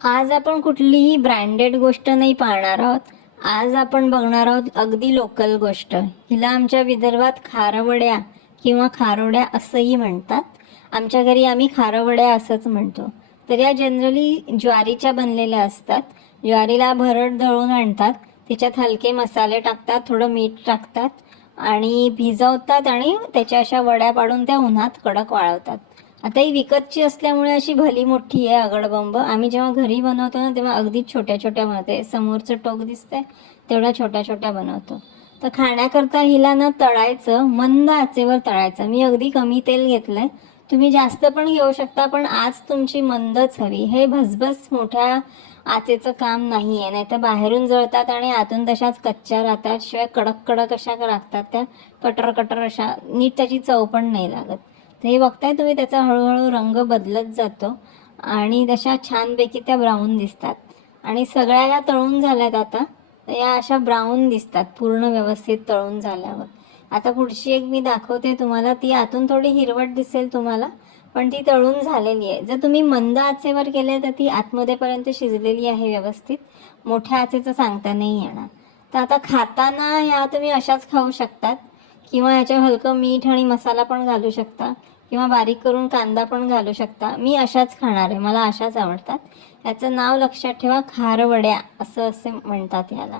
आज आपण कुठलीही ब्रँडेड गोष्ट नाही पाहणार आहोत. आज आपण बघणार आहोत अगदी लोकल गोष्ट. हिला आमच्या विदर्भात खारवड्या किंवा खारोड्या असंही म्हणतात. आमच्या घरी आम्ही खारवड्या असंच म्हणतो. तर या जनरली ज्वारीच्या बनलेल्या असतात. ज्वारीला भरड दळून आणतात, त्याच्यात हलके मसाले टाकतात, थोडं मीठ टाकतात आणि भिजवतात आणि त्याच्या अशा वड्या पाडून त्या उन्हात कडक वाळवतात. आता ही विकतची असल्यामुळे अशी भली मोठी आहे अगडबंब. आम्ही जेव्हा घरी बनवतो ना तेव्हा अगदी छोट्या छोट्या बनवते. समोरचं टोक दिसतंय तेवढ्या छोट्या छोट्या बनवतो. तर खाण्याकरता हिला ना तळायचं, मंद आचेवर तळायचं. मी अगदी कमी तेल घेतलंय. तुम्ही जास्त पण घेऊ शकता, पण आज तुमची मंदच हवी. हे भसभस मोठ्या आचेचं काम नाही आहे, नाही तर बाहेरून जळतात आणि आतून तशाच कच्च्या राहतात. शिवाय कडक कडक अशा लागतात त्या, कटर कटर अशा, नीट त्याची चव पण नाही लागत. तर हे बघताय तुम्ही, त्याचा हळूहळू रंग बदलत जातो आणि तशा छानपैकी त्या ब्राऊन दिसतात. आणि सगळ्या या तळून झाल्यात आता. तर या अशा ब्राऊन दिसतात पूर्ण व्यवस्थित तळून झाल्यावर. आता पुढची एक मी दाखवते तुम्हाला. ती आतून थोडी हिरवट दिसेल तुम्हाला, पण ती तळून झालेली आहे. जर तुम्ही मंद आचेवर केले तर ती आतमध्येपर्यंत शिजलेली आहे व्यवस्थित. मोठ्या आचेचं सांगता नाही येणार. तर आता खाताना ह्या तुम्ही अशाच खाऊ शकतात किंवा ह्याच्यावर हलकं मीठ आणि मसाला पण घालू शकता किंवा बारीक करून कांदा पण घालू शकता. मी अशाच खाणार आहे, मला अशाच आवडतात. याचं नाव लक्षात ठेवा, खारवड्या असं असे म्हणतात याला.